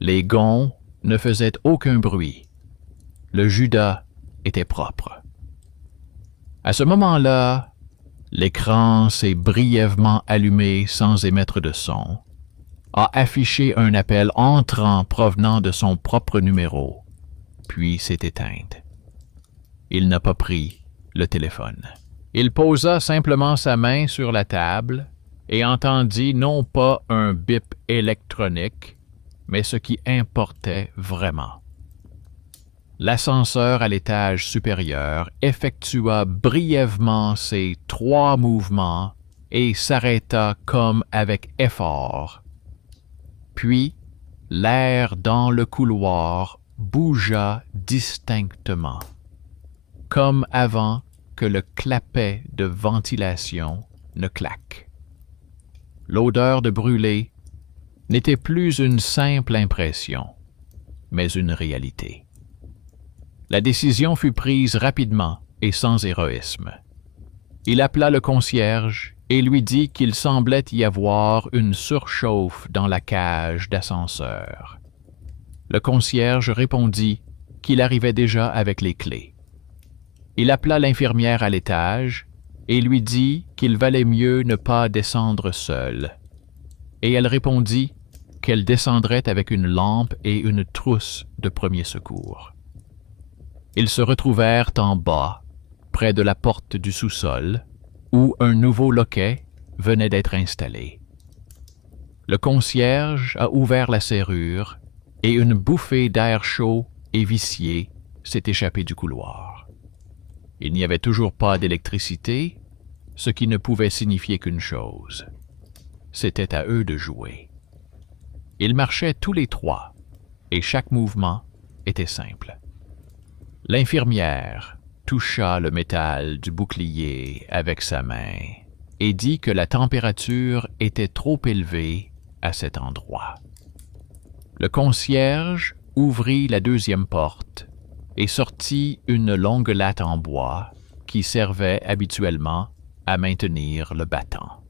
Les gonds ne faisaient aucun bruit. Le Judas était propre. À ce moment-là, l'écran s'est brièvement allumé sans émettre de son, a affiché un appel entrant provenant de son propre numéro, puis s'est éteinte. Il n'a pas pris le téléphone. Il posa simplement sa main sur la table et entendit non pas un bip électronique, mais ce qui importait vraiment. L'ascenseur à l'étage supérieur effectua brièvement ses 3 mouvements et s'arrêta comme avec effort. Puis, l'air dans le couloir bougea distinctement, comme avant que le clapet de ventilation ne claque. L'odeur de brûlé n'était plus une simple impression, mais une réalité. La décision fut prise rapidement et sans héroïsme. Il appela le concierge et lui dit qu'il semblait y avoir une surchauffe dans la cage d'ascenseur. Le concierge répondit qu'il arrivait déjà avec les clés. Il appela l'infirmière à l'étage et lui dit qu'il valait mieux ne pas descendre seule. Et elle répondit qu'elle descendrait avec une lampe et une trousse de premier secours. Ils se retrouvèrent en bas, près de la porte du sous-sol, où un nouveau loquet venait d'être installé. Le concierge a ouvert la serrure et une bouffée d'air chaud et vicié s'est échappée du couloir. Il n'y avait toujours pas d'électricité, ce qui ne pouvait signifier qu'une chose. C'était à eux de jouer. Ils marchaient tous les 3, et chaque mouvement était simple. L'infirmière toucha le métal du bouclier avec sa main et dit que la température était trop élevée à cet endroit. Le concierge ouvrit la 2e porte et sortit une longue latte en bois qui servait habituellement à maintenir le battant.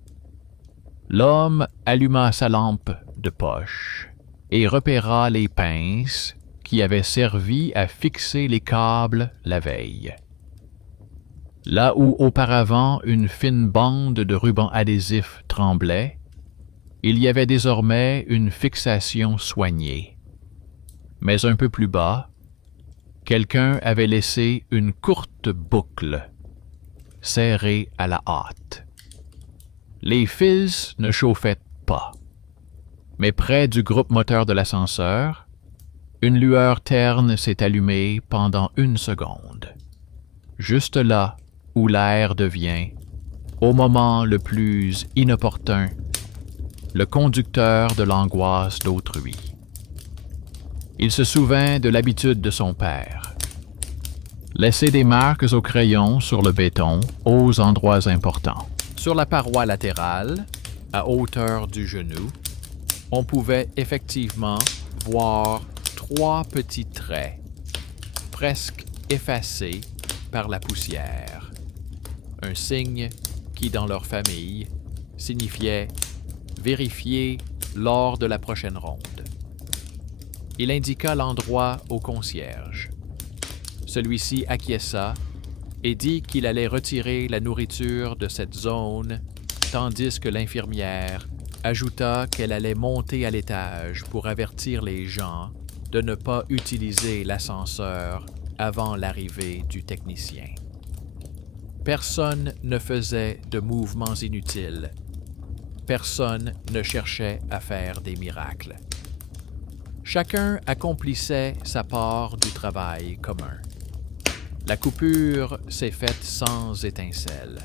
L'homme alluma sa lampe de poche et repéra les pinces qui avaient servi à fixer les câbles la veille. Là où auparavant une fine bande de ruban adhésif tremblait, il y avait désormais une fixation soignée. Mais un peu plus bas, quelqu'un avait laissé une courte boucle, serrée à la hâte. Les fils ne chauffaient pas, mais près du groupe moteur de l'ascenseur, une lueur terne s'est allumée pendant 1 seconde. Juste là où l'air devient, au moment le plus inopportun, le conducteur de l'angoisse d'autrui. Il se souvint de l'habitude de son père. Laisser des marques au crayon sur le béton aux endroits importants. Sur la paroi latérale, à hauteur du genou, on pouvait effectivement voir 3 petits traits, presque effacés par la poussière. Un signe qui, dans leur famille, signifiait « vérifier lors de la prochaine ronde ». Il indiqua l'endroit au concierge. Celui-ci acquiesça et dit qu'il allait retirer la nourriture de cette zone, tandis que l'infirmière ajouta qu'elle allait monter à l'étage pour avertir les gens de ne pas utiliser l'ascenseur avant l'arrivée du technicien. Personne ne faisait de mouvements inutiles. Personne ne cherchait à faire des miracles. Chacun accomplissait sa part du travail commun. La coupure s'est faite sans étincelle.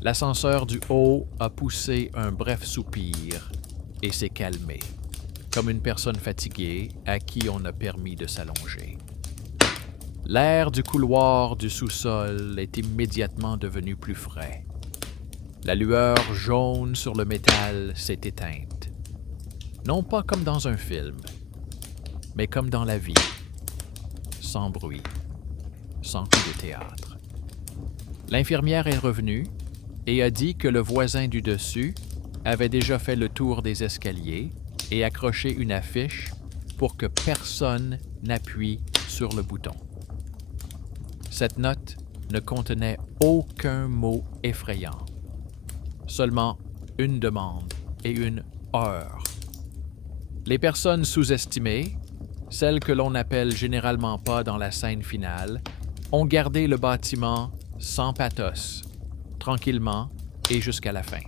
L'ascenseur du haut a poussé un bref soupir et s'est calmé, comme une personne fatiguée à qui on a permis de s'allonger. L'air du couloir du sous-sol est immédiatement devenu plus frais. La lueur jaune sur le métal s'est éteinte. Non pas comme dans un film, mais comme dans la vie, sans bruit, sans coup de théâtre. L'infirmière est revenue et a dit que le voisin du dessus avait déjà fait le tour des escaliers et accroché une affiche pour que personne n'appuie sur le bouton. Cette note ne contenait aucun mot effrayant, seulement une demande et une heure. Les personnes sous-estimées, celles que l'on n'appelle généralement pas dans la scène finale, ont gardé le bâtiment sans pathos, tranquillement et jusqu'à la fin.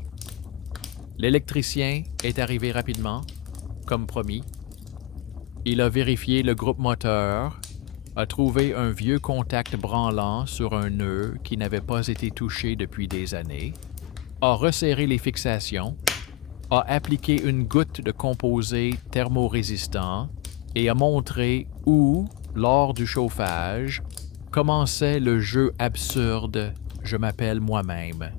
L'électricien est arrivé rapidement, comme promis. Il a vérifié le groupe moteur, a trouvé un vieux contact branlant sur un nœud qui n'avait pas été touché depuis des années, a resserré les fixations, a appliqué une goutte de composé thermorésistant et a montré où, lors du chauffage, commençait le jeu absurde « Je m'appelle moi-même ».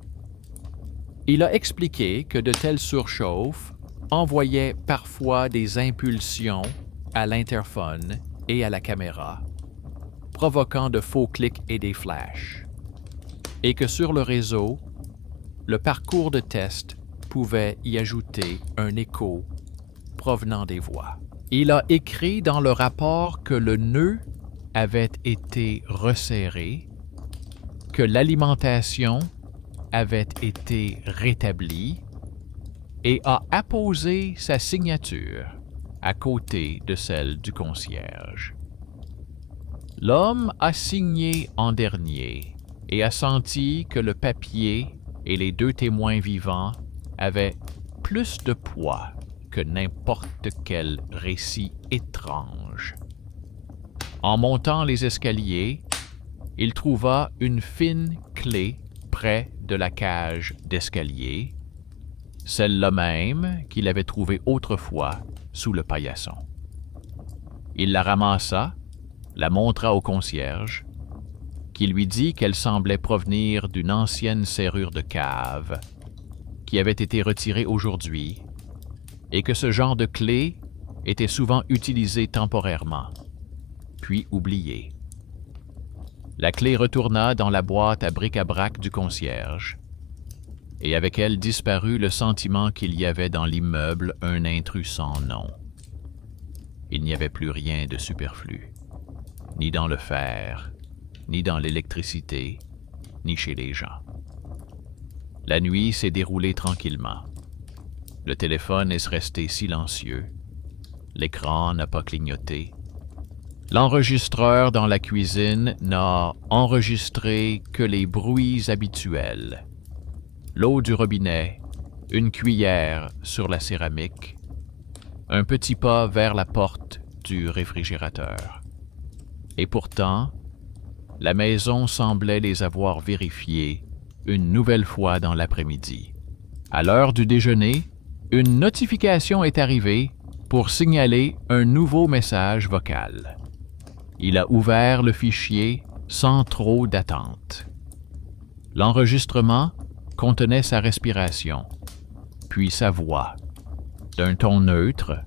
Il a expliqué que de telles surchauffes envoyaient parfois des impulsions à l'interphone et à la caméra, provoquant de faux clics et des flashs, et que sur le réseau, le parcours de test pouvait y ajouter un écho provenant des voix. Il a écrit dans le rapport que le nœud avait été resserré, que l'alimentation avait été rétablie et a apposé sa signature à côté de celle du concierge. L'homme a signé en dernier et a senti que le papier et les 2 témoins vivants avaient plus de poids que n'importe quel récit étrange. En montant les escaliers, il trouva une fine clé près de la cage d'escalier, celle-là même qu'il avait trouvée autrefois sous le paillasson. Il la ramassa, la montra au concierge, qui lui dit qu'elle semblait provenir d'une ancienne serrure de cave qui avait été retirée aujourd'hui et que ce genre de clé était souvent utilisé temporairement, puis oublié. La clé retourna dans la boîte à bric-à-brac du concierge, et avec elle disparut le sentiment qu'il y avait dans l'immeuble un intrus sans nom. Il n'y avait plus rien de superflu, ni dans le fer, ni dans l'électricité, ni chez les gens. La nuit s'est déroulée tranquillement. Le téléphone est resté silencieux. L'écran n'a pas clignoté. L'enregistreur dans la cuisine n'a enregistré que les bruits habituels. L'eau du robinet, une cuillère sur la céramique, un petit pas vers la porte du réfrigérateur. Et pourtant, la maison semblait les avoir vérifiés une nouvelle fois dans l'après-midi. À l'heure du déjeuner, une notification est arrivée pour signaler un nouveau message vocal. Il a ouvert le fichier sans trop d'attente. L'enregistrement contenait sa respiration, puis sa voix, d'un ton neutre,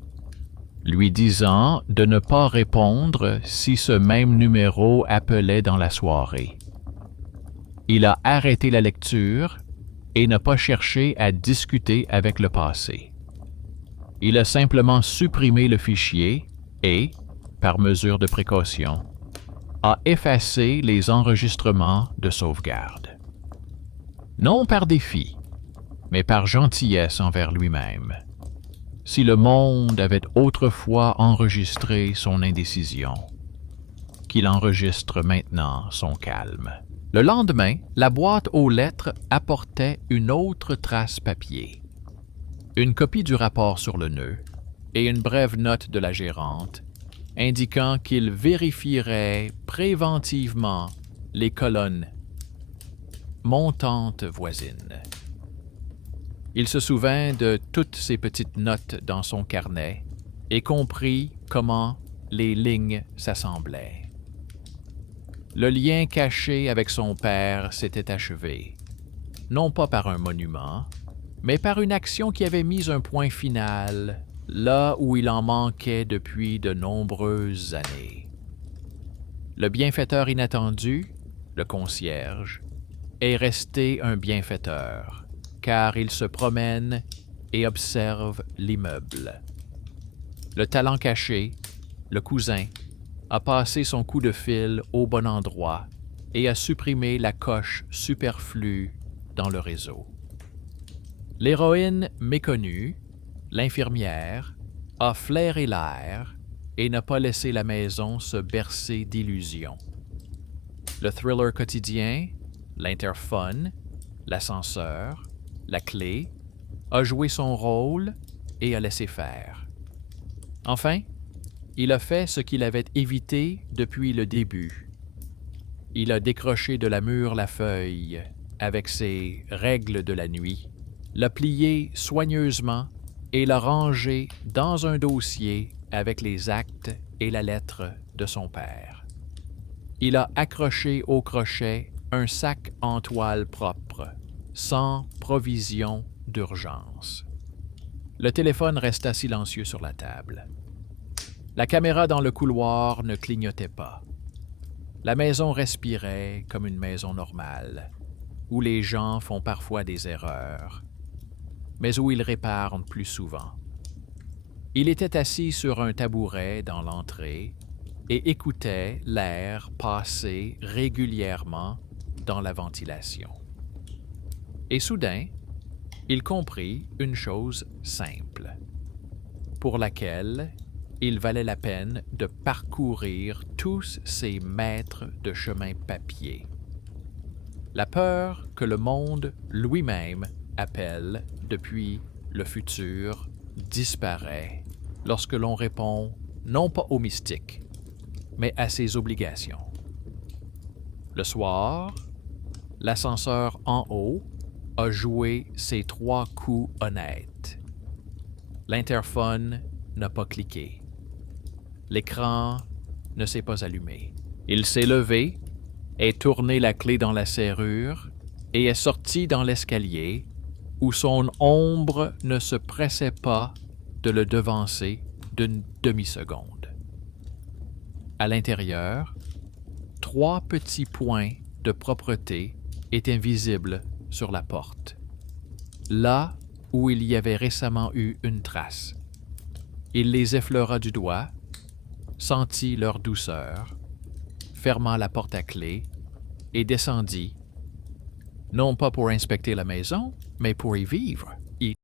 lui disant de ne pas répondre si ce même numéro appelait dans la soirée. Il a arrêté la lecture et n'a pas cherché à discuter avec le passé. Il a simplement supprimé le fichier et, par mesure de précaution, a effacé les enregistrements de sauvegarde. Non par défi, mais par gentillesse envers lui-même. Si le monde avait autrefois enregistré son indécision, qu'il enregistre maintenant son calme. Le lendemain, la boîte aux lettres apportait une autre trace papier. Une copie du rapport sur le nœud et une brève note de la gérante indiquant qu'il vérifierait préventivement les colonnes montantes voisines. Il se souvint de toutes ces petites notes dans son carnet et comprit comment les lignes s'assemblaient. Le lien caché avec son père s'était achevé, non pas par un monument, mais par une action qui avait mis un point final là où il en manquait depuis de nombreuses années. Le bienfaiteur inattendu, le concierge, est resté un bienfaiteur, car il se promène et observe l'immeuble. Le talent caché, le cousin, a passé son coup de fil au bon endroit et a supprimé la coche superflue dans le réseau. L'héroïne méconnue, l'infirmière, a flairé l'air et n'a pas laissé la maison se bercer d'illusions. Le thriller quotidien, l'interphone, l'ascenseur, la clé, a joué son rôle et a laissé faire. Enfin, il a fait ce qu'il avait évité depuis le début. Il a décroché de la mûre la feuille avec ses règles de la nuit, l'a pliée soigneusement et l'a rangée dans un dossier avec les actes et la lettre de son père. Il a accroché au crochet un sac en toile propre, sans provision d'urgence. Le téléphone resta silencieux sur la table. La caméra dans le couloir ne clignotait pas. La maison respirait comme une maison normale, où les gens font parfois des erreurs, mais où ils réparent plus souvent. Il était assis sur un tabouret dans l'entrée et écoutait l'air passer régulièrement dans la ventilation. Et soudain, il comprit une chose simple, pour laquelle il valait la peine de parcourir tous ces mètres de chemin papier. La peur que le monde lui-même appelle depuis le futur disparaît lorsque l'on répond non pas au mystique, mais à ses obligations. Le soir, l'ascenseur en haut a joué ses 3 coups honnêtes. L'interphone n'a pas cliqué. L'écran ne s'est pas allumé. Il s'est levé, est tourné la clé dans la serrure et est sorti dans l'escalier où son ombre ne se pressait pas de le devancer d'une demi-seconde. À l'intérieur, 3 petits points de propreté étaient visibles sur la porte, là où il y avait récemment eu une trace. Il les effleura du doigt, sentit leur douceur, ferma la porte à clé et descendit, non pas pour inspecter la maison, mais pour y vivre.